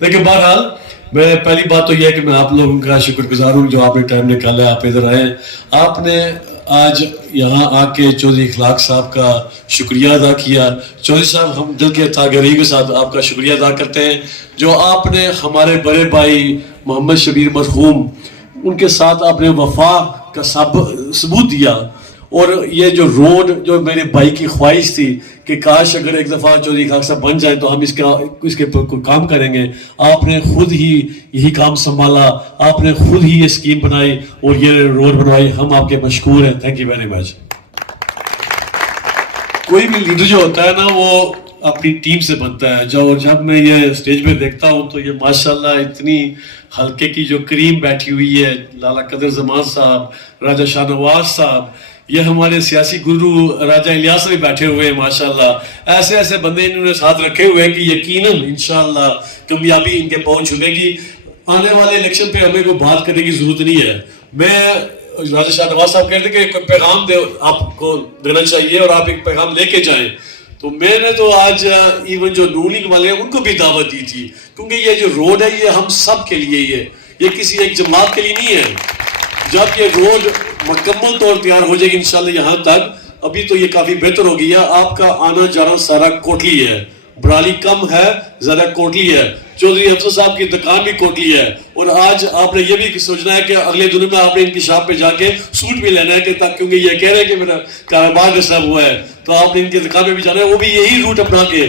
لیکن بہرحال میں پہلی بات تو یہ ہے کہ میں آپ لوگوں کا شکر گزار ہوں جو آپ نے ٹائم نکالا ہے، آپ ادھر آئے ہیں. آپ نے آج یہاں آ کے چودھری اخلاق صاحب کا شکریہ ادا کیا. چودھری صاحب ہم دل کے تاگری کے ساتھ آپ کا شکریہ ادا کرتے ہیں جو آپ نے ہمارے بڑے بھائی محمد شبیر مرحوم ان کے ساتھ آپ نے وفا کا ثبوت دیا. اور یہ جو روڈ جو میرے بھائی کی خواہش تھی کہ کاش اگر ایک دفعہ چودھری اخلاق صاحب بن جائیں تو ہم اس کے پر کام کریں گے، آپ نے خود ہی یہی کام سنبھالا، آپ نے خود ہی یہ اسکیم بنائی اور یہ روڈ بنوائی. ہم آپ کے مشکور ہیں. Thank you very much. کوئی بھی لیڈر جو ہوتا ہے نا وہ اپنی ٹیم سے بنتا ہے. جب میں یہ اسٹیج پہ دیکھتا ہوں تو یہ ماشاءاللہ اتنی حلقے کی جو کریم بیٹھی ہوئی ہے، لالا قدر زمان صاحب، راجہ شاہ نواز صاحب، یہ ہمارے سیاسی گرو راجہ الیاس بھی بیٹھے ہوئے ہیں ماشاءاللہ. ایسے ایسے بندے انہوں نے ساتھ رکھے ہوئے ہیں کہ یقیناً انشاءاللہ کامیابی ان کے پہنچ چھپے گی. آنے والے الیکشن پہ ہمیں کوئی بات کرنے کی ضرورت نہیں ہے. میں راجہ شاہ نواز صاحب کہتے کہ کوئی پیغام آپ کو دینا چاہیے اور آپ ایک پیغام لے کے جائیں. تو میں نے تو آج ایون جو نون لیگ والے ہیں ان کو بھی دعوت دی تھی کیونکہ یہ جو روڈ ہے یہ ہم سب کے لیے یہ کسی ایک جماعت کے لیے نہیں ہے. جب یہ روڈ مکمل طور تیار ہو جائے گی انشاءاللہ یہاں تک، ابھی تو یہ کافی بہتر ہو گئی ہے. آپ کا آنا جانا سارا کوٹلی ہے، برالی کم ہے زیادہ کوٹلی ہے. چودھری افضل صاحب کی دکان بھی کوٹلی ہے. اور آج آپ نے یہ بھی سوچنا ہے کہ اگلے دنوں میں آپ نے ان کی شاپ پہ جا کے سوٹ بھی لینا ہے کہ کیونکہ یہ کہہ رہے ہیں کہ میرا کاروبار ڈسٹرب ہوا ہے تو آپ نے ان کی دکان پہ بھی جانا ہے، وہ بھی یہی روٹ اپنا کے.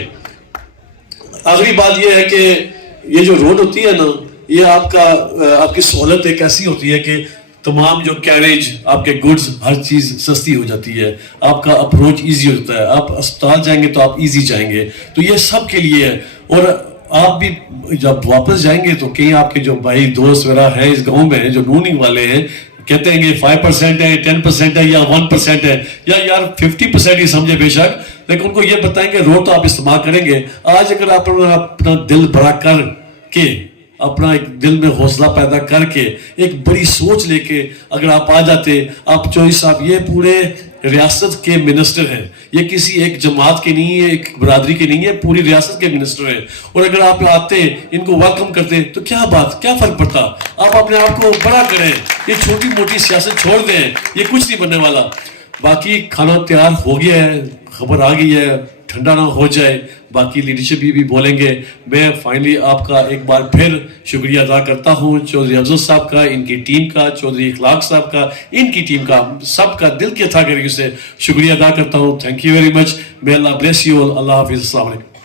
آخری بات یہ ہے کہ یہ جو روڈ ہوتی ہے نا یہ آپ کی سہولت ایک ایسی ہوتی ہے کہ تمام جو کیریج آپ کے گڈز ہر چیز سستی ہو جاتی ہے، آپ کا اپروچ ایزی ہوتا ہے. آپ اسپتال جائیں گے تو آپ ایزی جائیں گے. تو یہ سب کے لیے ہے. اور آپ بھی جب واپس جائیں گے تو کہیں آپ کے جو بھائی دوست وغیرہ ہیں اس گاؤں میں جو نوننگ والے ہیں کہتے ہیں کہ 5% ہے 10% ہے یا 1% ہے یا یار 50% ہی سمجھے بے شک، لیکن ان کو یہ بتائیں کہ روڈ تو آپ استعمال کریں گے. آج اگر آپ اپنا دل بڑا کر کے اپنا ایک دل میں حوصلہ پیدا کر کے ایک بڑی سوچ لے کے اگر آپ آ جاتے، آپ چودھری صاحب یہ پورے ریاست کے منسٹر ہیں، یہ کسی ایک جماعت کے نہیں ہے، ایک برادری کے نہیں ہے، پوری ریاست کے منسٹر ہیں. اور اگر آپ آتے ان کو ویلکم کرتے تو کیا بات، کیا فرق پڑتا. آپ اپنے آپ کو بڑا کریں، یہ چھوٹی موٹی سیاست چھوڑ دیں، یہ کچھ نہیں بننے والا. باقی کھانا تیار ہو گیا ہے، خبر آ گئی ہے، ٹھنڈا نہ ہو جائے. باقی لیڈرشپ بھی بولیں گے. میں فائنلی آپ کا ایک بار پھر شکریہ ادا کرتا ہوں چودھری افضل صاحب کا، ان کی ٹیم کا، چودھری اخلاق صاحب کا، ان کی ٹیم کا، سب کا دل کے تھا سے شکریہ ادا کرتا ہوں. Thank you very much. may Allah bless you all. اللہ حافظ. السلام علیکم.